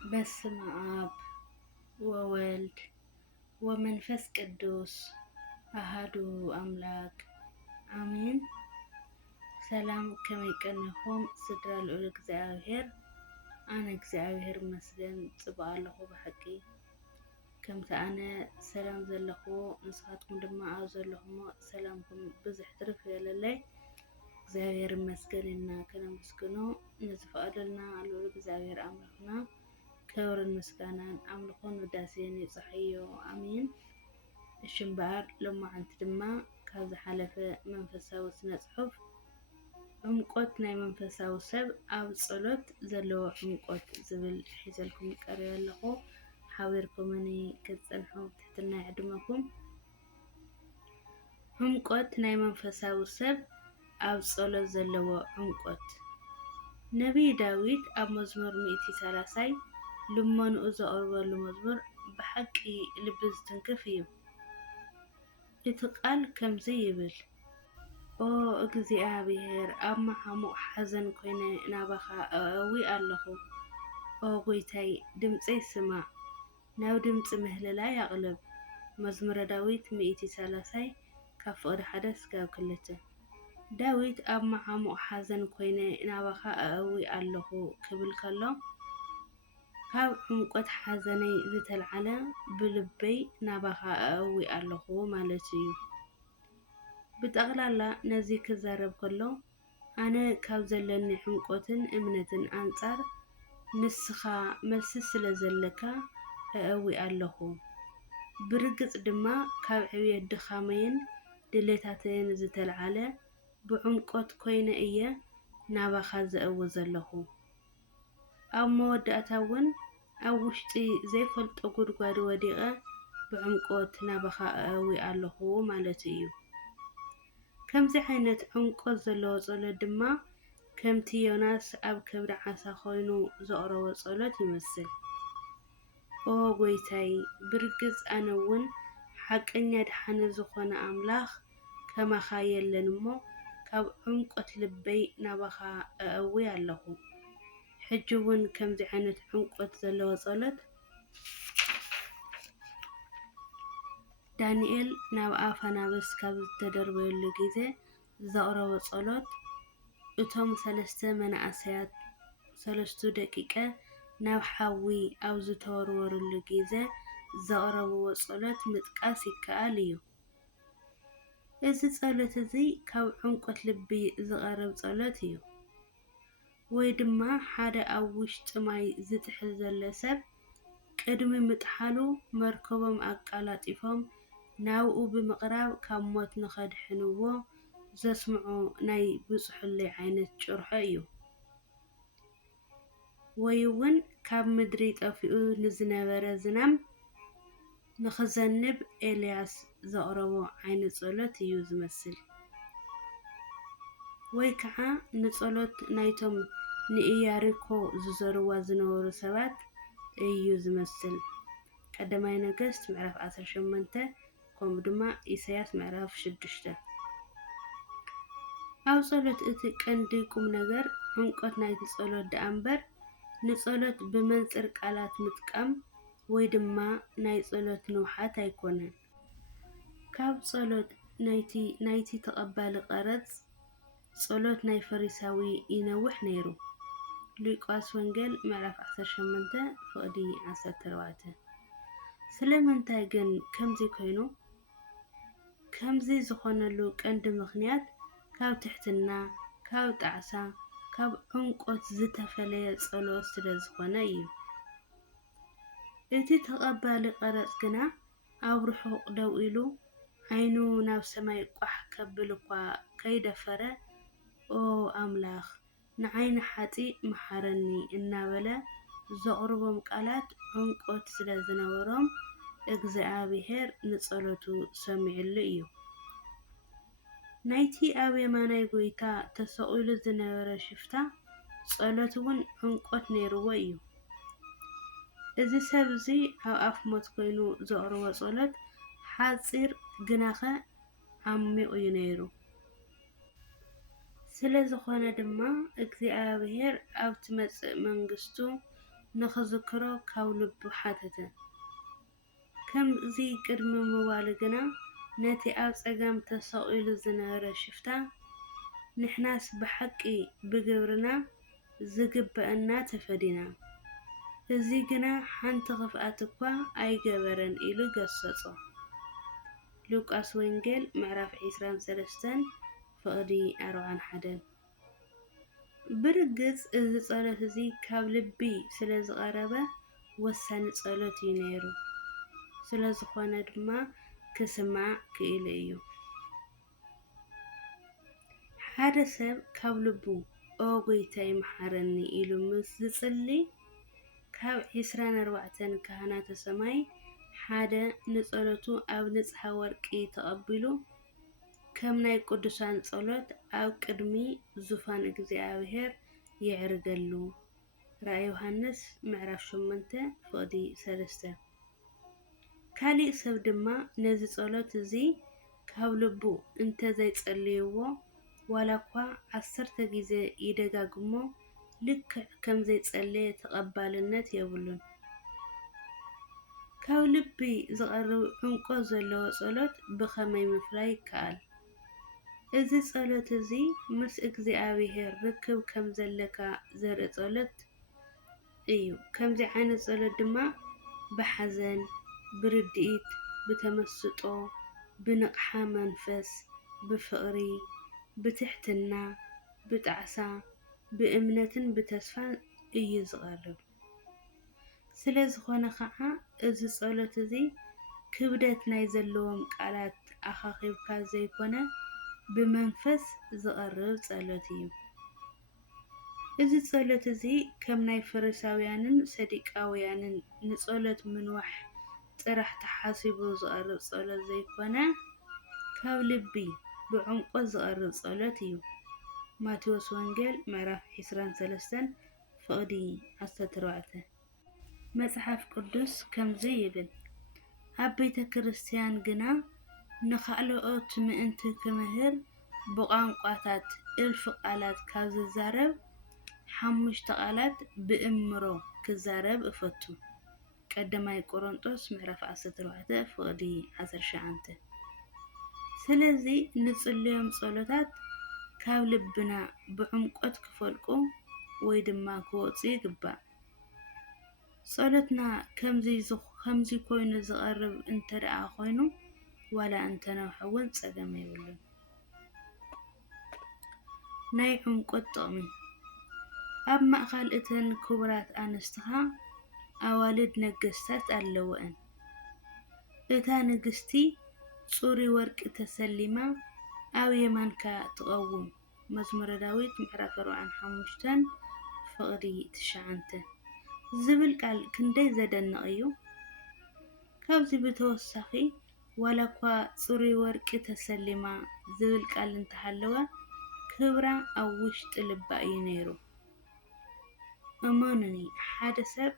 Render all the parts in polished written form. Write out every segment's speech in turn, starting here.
በስመ አብ ወወልድ ወመንፈስ ቅዱስ አሃዱ አምላክ አሜን። ሰላም ከመይ ቀኒኹም ስድራ ልዑል እግዚአብሔር ኣነ እግዚአብሔር መስገን ጽባሕ ኣለኹ ብሓቂ ከምቲ ኣነ ሰላም ዘለኹ ንስኻትኩም ድማ ኣብ ዘለኹሞ ሰላምኩም ብዙሕ ትርፍ ይበለለይ እግዚአብሔር መስገን ኢልና ከነመስግኖ ንዝፈቐደልና ልዑል እግዚአብሔር ኣምላኽና ክብርን ምስጋናን ኣምልኾን ውዳሴን ይጽሕዮ ኣሜን። እሺ እምበኣር ሎማዓንቲ ድማ ካብ ዝሓለፈ መንፈሳዊ ስነ ጽሑፍ ዕምቆት ናይ መንፈሳዊ ሰብ ኣብ ጸሎት ዘለዎ ዕምቆት ዝብል ሒዘልኩም ቀሪበ ኣለኹ። ሓቢርኩምኒ ክትጸንሑ ብትሕትና ይዕድመኩም። ዕምቆት ናይ መንፈሳዊ ሰብ ኣብ ጸሎት ዘለዎ ዕምቆት ነቢይ ዳዊት ኣብ መዝሙር 130 ልመንኡ ዘቕርበሉ መዝሙር ብሓቂ ልቢ ዝትንክፍ እዩ። እቲ ቃል ከምዚ ይብል፣ ኦ እግዚአብሔር ኣብ መዓሙቕ ሓዘን ኮይነ ናባኻ ኣእዊ ኣለኹ። ኦ ጎይታይ ድምፀይ ስማዕ፣ ናብ ድምፂ ምህለላይ ኣቕልብ። መዝሙረ ዳዊት 130 ካብ ፍቕዲ 1 እስካብ 2። ዳዊት ኣብ መዓሙቕ ሓዘን ኮይነ ናባኻ ኣእዊ ኣለኹ ክብል ከሎ ካብ ዕምቆት ሓዘነይ ዝተልዓለ ብልበይ ናባኻ ኣእዊ ኣለኹ ማለት እዩ። ብጠቕላላ ነዚ ክዛረብ ከሎ ኣነ ካብ ዘለኒ ዕምቆትን እምነትን ኣንጻር ንስኻ መልሲ ስለ ዘለካ ኣእዊ ኣለኹ። ብርግጽ ድማ ካብ ዕብየት ድኻመይን ድሌታተይን ዝተልዓለ ብዕምቆት ኮይነ እየ ናባኻ ዘእዊ ዘለኹ። ኣብ መወዳእታ እውን ኣብ ውሽጢ ዘይፈልጦ ጉድጓድ ወዲቐ ብዕምቆት ናባኻ ኣእዊ ኣለኹ ማለት እዩ። ከምዚ ዓይነት ዕምቆት ዘለዎ ጸሎት ድማ ከምቲ ዮናስ ኣብ ከብዲ ዓሳ ኮይኑ ዘቕረቦ ጸሎት ይመስል። ኦ ጎይታይ ብርግጽ ኣነ እውን ሓቀኛ ድሓኒ ዝኾነ ኣምላኽ ከማኻ የለን እሞ ካብ ዕምቆት ልበይ ናባኻ ኣእዊ ኣለኹ። ሕጂ እውን ከምዚ ዓይነት ዕምቆት ዘለዎ ጸሎት ዳንኤል ናብ ኣፈ ኣናብስ ካብ ዝተደርበየሉ ግዜ ዘቕረቦ ጸሎት እቶም 3 መናእሰያት 3 ደቂቀ ናብ ሓዊ ኣብ ዝተወርወሩሉ ግዜ ዘቕረብዎ ጸሎት ምጥቃስ ይከኣል እዩ። እዚ ጸሎት እዚ ካብ ዕምቆት ልቢ ዝቐርብ ጸሎት እዩ። ወይ ድማ ሓደ ኣብ ውሽጢ ማይ ዝጥሕል ዘሎ ሰብ ቅድሚ ምጥሓሉ መርከቦም ኣቃላጢፎም ናብኡ ብምቕራብ ካብ ሞት ንኸድሕንዎ ዘስምዑ ናይ ብጽሑለይ ዓይነት ጭርሖ እዩ። ወይ እውን ካብ ምድሪ ጠፊኡ ንዝነበረ ዝናም ንኽዘንብ ኤልያስ ዘቕረቦ ዓይነት ጸሎት እዩ ዝመስል። ወይ ከዓ ንጸሎት ናይቶም ንኢያሪኮ ዝዘርዋ ዝነበሩ ሰባት እዩ ዝመስል። ቀዳማይ ነገሥት ምዕራፍ 18 ከምኡ ድማ ኢሳያስ ምዕራፍ 6። ኣብ ጸሎት እቲ ቀንዲ ቁም ነገር ዕምቆት ናይቲ ጸሎት ደኣ እምበር ንጸሎት ብመንጽር ቃላት ምጥቃም ወይ ድማ ናይ ጸሎት ንውሓት ኣይኮነን። ካብ ጸሎት ናይቲ ተቐባሊ ቐረጽ ጸሎት ናይ ፈሪሳዊ ይነውሕ ነይሩ። ሉቃስ ወንጌል ምዕራፍ 18 ፍቕዲ 14። ስለምንታይ ግን ከምዚ ኮይኑ? ከምዚ ዝኾነሉ ቀንዲ ምኽንያት ካብ ትሕትና፣ ካብ ጣዕሳ፣ ካብ ዕምቆት ዝተፈለየ ጸሎት ስለ ዝኾነ እዩ። እቲ ተቐባሊ ቐረጽ ግና ኣብ ርሑቕ ደው ኢሉ ዓይኑ ናብ ሰማይ ቋሕ ከብል እኳ ከይደፈረ ኦ ኣምላኽ ንዓይኒ ሓጢእ መሓረኒ እናበለ ዘቕርቦም ቃላት ዕምቆት ስለ ዝነበሮም እግዚአብሔር ንጸሎቱ ሰሚዑሉ እዩ። ናይቲ ኣብ የማናይ ጎይታ ተሰቒሉ ዝነበረ ሽፍታ ጸሎት እውን ዕምቆት ነይርዎ እዩ። እዚ ሰብ እዚ ኣብ ኣፍ ሞት ኮይኑ ዘቕርቦ ጸሎት ሓጺር ግናኸ ዓሚቕ እዩ ነይሩ። ስለ ዝኾነ ድማ እግዚአብሔር ኣብ ትመጽእ መንግስቱ نخذكره كاولب حاتته كم زي قدم موالقنا ناتي أوس أقام تساؤل زنار شفتا نحناس بحقي بقبرنا زقب بأننا تفدينا زي قنا حانت غفأتكوا أي قبرن إلو قصصو لوقاس وينجل معرف عسران سلستان فقدي أروعان حدن برقز إذا صالت زي كاب لبي سلاز غرابة وسان صالت ينيرو سلاز خوانا دما كسمع كإليو حدا سب كاب لبو أوغيتاي محرني إلو مزصلي كاب عسران أروعتن كهانات سماي حدا نصالتو أو نصحى ورقي تقبلو كم ناي قدسان صلوت أو قدمي زفان እግዚአብሔር يعرقلو رأي يوحنس معرف شمنته فقدي سلسته كالي سب دما نزي صلوت زي كابلبو انت زي تصليوو ولاكوا 10 غيزه يدغاغمو لك كم زي تصلي تقبالነት يبلون كابلبي زقرب عنقو زلو صلوت بخمي مفلاي كال إذا صلوت زي مس እግዚአብሔር ركب كم زلكا زر صلوت ايو كم زي عين صلوت دما بحزن بردئت بتمسطو بنقحة منفس بفقري بتحتنا بتعسى بأمنة بتسفى اي زغرب سلاز خونا خاعة إذا صلوت زي كبدت نايزلوهم قالات أخاخيب كازي كونه بمنفس زقرب صلوتي إذا صلوت زي كم ناي فرساويانن صديقاويانن نصلت منوح طرح تحاسبو زقرب صلوت زي كونه كاب لبي بعمق زقرب صلوتي ماتيوس وانجيل معرف حسران سلستن فقدي 14 مصحف قدس كم زي يبل أبيت كريستيان جنا نخالقوت مئنت كمهر بقانقاتات الف قالات كاز الزارب حمش تقالات بإمرو كزارب افتو قدماي قرنطوس معرف 14 فقدي 19 سلازي نصليهم صلوتات كاب لبنا بعمقت كفلقو ويدما كوصي يغبا صلاتنا كمزي كوينو زقرب انت رأى خوينو ولا انت نوحون صقم يبلون ناي عمقت طقمي أب مأخال إتن كبرات أنستها أوالد نقستات اللوئن إتا نقستي صوري ورق تسليما أو يمانكا تقوم مزمور داويت محرف 45 فقدي 9 زبل قال كندي زدنقيو كابزي بتوسخي ولا كوا صوري ورق تسليما زبل قال انتحلوا كبرا أو وشت لبأي نيرو أمانني حادثب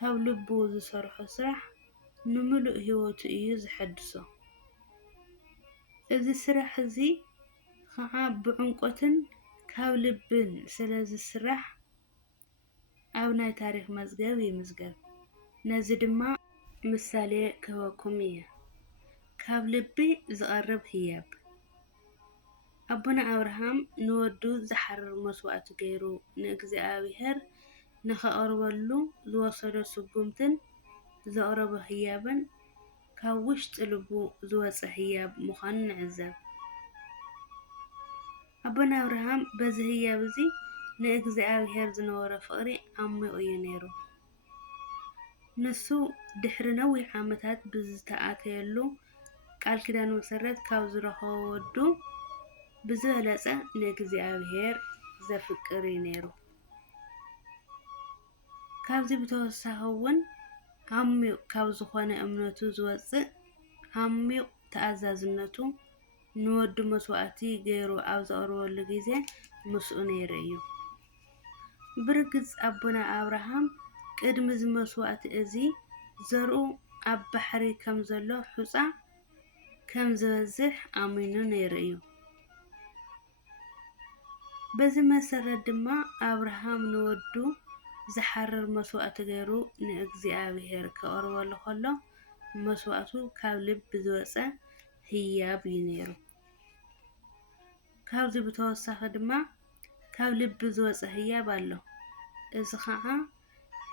كاب لبو زسرحو سرح نملؤ هيوتو إيو زحدسو إذا سرح زي خعاب بعنقوتن كاب لبن سلاز السرح أو ناي تاريخ مزقب يمزقب نزد ما مثالي كواكمية كاب لبي زقرب هياب أبونا أبراهام نودو زحرر مسوأت غيرو نእግዚአብሔር نخأرولو زوصلو سقومتن زقرب هيابن كاوش تلبو زوص هياب مخان نعزب أبونا أبراهام بزي هياب زي نእግዚአብሔር زنورة فقري عميقو ينيرو نسو دحرنوي عامتات بزتاعتيلو قال كدان مسرت كاو زرخو ودو بزهلسة نእግዚአብሔር زفقر ينيرو كابزي بتوسخون عميق كاب زخوانه امنتو زوص عميق تأزازنتو نود مسوأتي غيرو أو زقرول غيزه مسؤون يريو برقز أبونا أبراهام قدم مسوأت ازي زرو أب بحري كم زلو حصا كم زوزح أمينون يريو بزي مسرد ما أبراهام نودو زحرر مسوأت غيرو نእግዚአብሔር كقربሉ ከሎ መስዋዕቱ ካብ ልብ ዝወፀ ህያብ እዩ ነይሩ። ካብዚ ብተወሳኺ ድማ ካብ ልቢ ዝወፀ ህያብ ኣሎ። እዚ ከዓ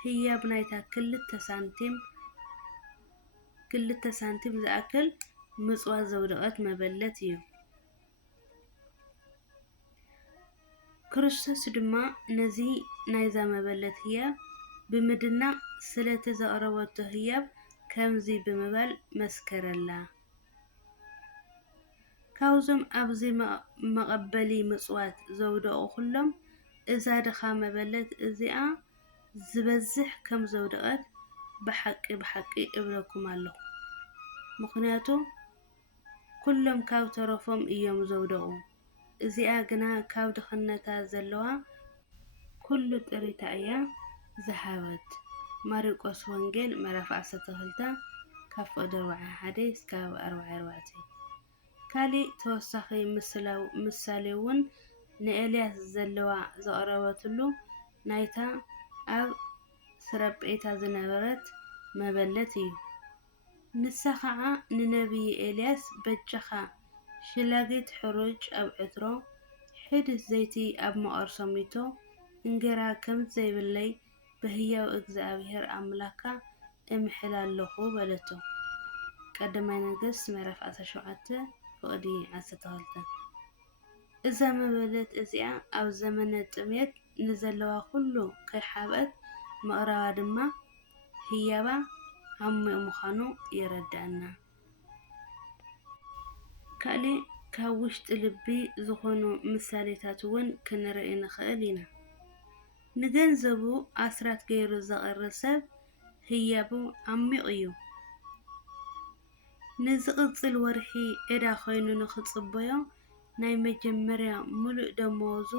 ህያብ ናይታ ክልተ ሳንቲም ዝኣክል ምጽዋት ዘውደቐት መበለት እዩ። ክርስቶስ ድማ ነዚ ናይዛ መበለት ህያብ ብምድናቕ ስለቲ ዘቕረበቶ ህያብ ከምዚ ብምባል መስከረላ። ካብዞም ኣብዚ መቐበሊ ምጽዋት ዘውደቑ ኩሎም እዛ ድኻ መበለት እዚኣ ዝበዝሕ ከም ዘውደቐት ብሓቂ እብለኩም ኣለኹ። ምክንያቱ ኩሎም ካብ ተረፎም እዮም ዘውደቑ። እዚኣ ግና ካብ ድኽነታ ዘለዋ ኩሉ ጥሪታ እያ ዝሃበት። ማርቆስ ወንጌል ምዕራፍ 12 ካብ ቁጥር 41 እስካብ 44። ካሊእ ተወሳኺ ምሳሌ እውን ንኤልያስ ዘለዋ ዘቕረበትሉ ናይታ ኣብ ስረጴታ ዝነበረት መበለት እዩ። ንሳ ከዓ ንነቢይ ኤልያስ በጀኻ ሽላጌት ሕሩጭ ኣብ ዕትሮ ሕድስ ዘይቲ ኣብ መቐር ሰሚቶ እንጀራ ከም ዘይብለይ በህያው እግዚአብሔር ኣምላካ እምሕል ኣለኹ በለቶ። ቀዳማይ ነገሥት ምዕራፍ 17 ፍቕዲ 12። እዛ መበለት እዚኣ ኣብ ዘመነ ጥሜት ንዘለዋ ኩሉ ከይሓብአት ምቕራባ ድማ ህያባ ዓሚቕ ምዃኑ የረድአና። ካሊእ ካብ ውሽጢ ልቢ ዝኾኑ ምሳሌታት እውን ክንርኢ ንኽእል ኢና። ንገንዘቡ ኣስራት ገይሩ ዘቕርብ ሰብ ህያቡ ዓሚቕ እዩ። ንዝቕጽል ወርሒ ዕዳ ኮይኑ ንኽጽበዮ ናይ መጀመርያ ሙሉእ ደመወዙ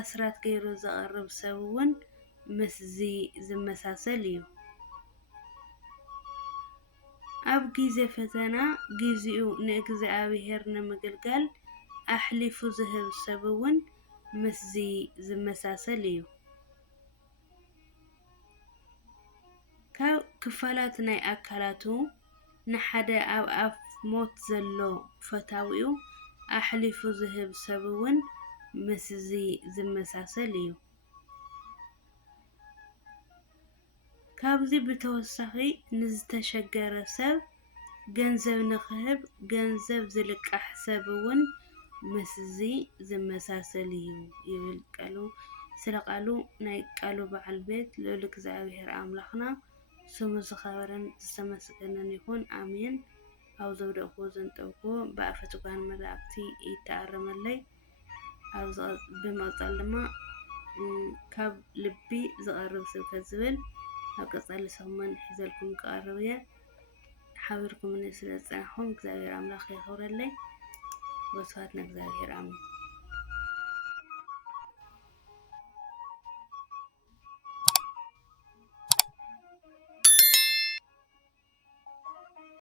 ኣስራት ገይሩ ዘቕርብ ሰብ እውን ምስዚ ዝመሳሰል እዩ። ኣብ ጊዜ ፈተና ግዚኡ ንእግዚአብሔር ንምግልጋል ኣሕሊፉ ዝህብ ሰብ እውን ምስዚ ዝመሳሰል እዩ። ካብ ክፋላት ናይ ኣካላቱ ንሓደ ኣብ ኣፍ ሞት ዘሎ ፈታዊኡ ኣሕሊፉ ዝህብ ሰብ እውን ምስዚ ዝመሳሰል እዩ። ካብዚ ብተወሳኺ ንዝተሸገረ ሰብ ገንዘብ ንኽህብ ገንዘብ ዝልቃሕ ሰብ እውን ምስዚ ዝመሳሰል እዩ ይብል ቃሉ። ስለ ቃሉ ናይ ቃሉ በዓል ቤት ልዑል እግዚአብሔር ኣምላኽና ስሙ ዝኸበረን ዝተመስገነን ይኹን ኣሜን። ኣብ ዘውደቕዎ ዘንጠብክዎ ብኣፈ ትጓን መላእክቲ ይተኣረመለይ። ብምቕጻል ድማ ካብ ልቢ ዝቐርብ ስብከት ዝብል ኣብ ቀጻሊ ሰሙን ሒዘልኩም ክቐርብ እየ። ሓቢርኩምኒ ስለ ዝፀናሕኩም እግዚአብሔር ኣምላኽ ይኽብረለይ። ወስብሐት ንእግዚአብሔር ኣሜን።